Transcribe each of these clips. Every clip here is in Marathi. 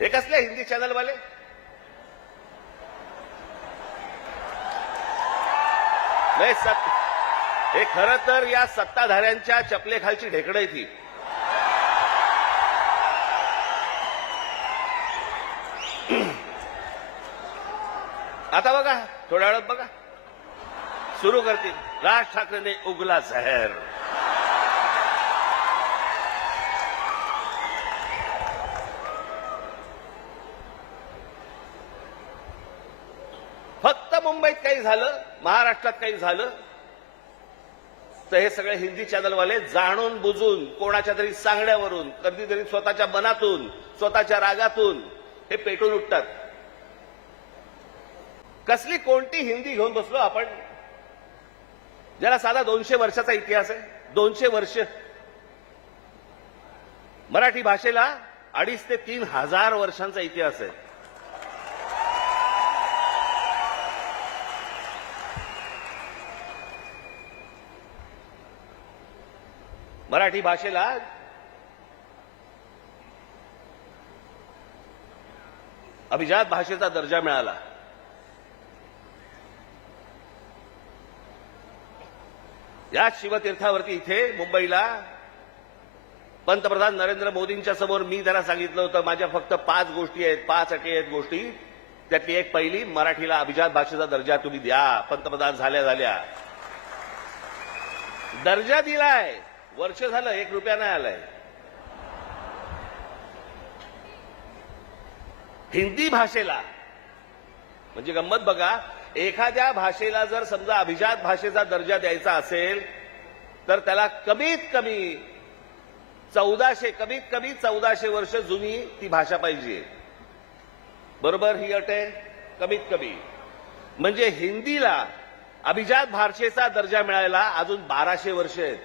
हे कसले हिंदी चॅनल वाले? नाही, हे खरं तर या सत्ताधाऱ्यांच्या चपलेखालची ढेकणं आहे ती. आता बघा, थोड्या वेळात बघा सुरू करतील. राज ठाकरेने उगला जहर. फक्त मुंबईत काही झालं, महाराष्ट्रात काही झालं तर हे सगळे हिंदी चॅनलवाले जाणून बुजून कोणाच्या तरी सांगण्यावरून, कधीतरी स्वतःच्या मनातून, स्वतःच्या रागातून हे पेटून उठतात. कसली कोणती हिंदी घेऊन बसलो आपण, ज्याला साधा 200 वर्षाचा इतिहास आहे. 200 वर्ष. मराठी भाषेला 2,500 ते 3,000 वर्षांचा इतिहास आहे. मराठी भाषेला अभिजात भाषेचा दर्जा मिळाला. या शिवतीर्थावरती इथे मुंबईला पंतप्रधान नरेंद्र मोदींच्या समोर मी त्यांना सांगितलं होतं, माझ्या फक्त 5 गोष्टी आहेत, 5 अटी आहेत गोष्टी. त्यातली एक पहिली, मराठीला अभिजात भाषेचा दर्जा तुम्ही द्या. पंतप्रधान झाल्या दर्जा दिलाय. वर्ष झालं, 1 रुपया नाही आलाय. हिंदी भाषेला म्हणजे गंमत बघा, एखाद्या भाषेला जर समजा अभिजात भाषेचा दर्जा द्यायचा असेल तर त्याला कमीत कमी 1400 वर्ष जुनी ती भाषा पाहिजे. बरोबर? ही अट आहे कमीत कमी. म्हणजे हिंदीला अभिजात भाषेचा दर्जा मिळायला अजून 1200 वर्ष आहेत.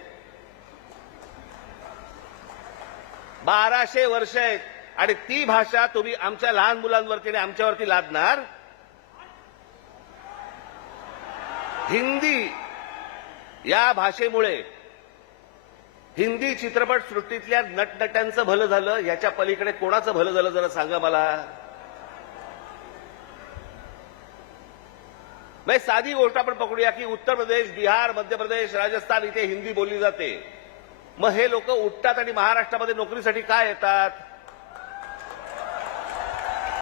1200 वर्ष आहेत. आणि ती भाषा तुम्ही आमच्या लहान मुलांवरती आणि आमच्यावरती लादणार. हिंदी या भाषेमुळे हिंदी चित्रपट सृष्टीतल्या नटनट्यांचं भलं झालं, याच्या पलीकडे कोणाचं भलं झालं जरा सांगा मला. म्हणजे साधी गोष्ट आपण पकडूया की उत्तर प्रदेश, बिहार, मध्य प्रदेश, राजस्थान इथे हिंदी बोलली जाते. मग हे लोक उठतात आणि महाराष्ट्रामध्ये नोकरीसाठी काय येतात?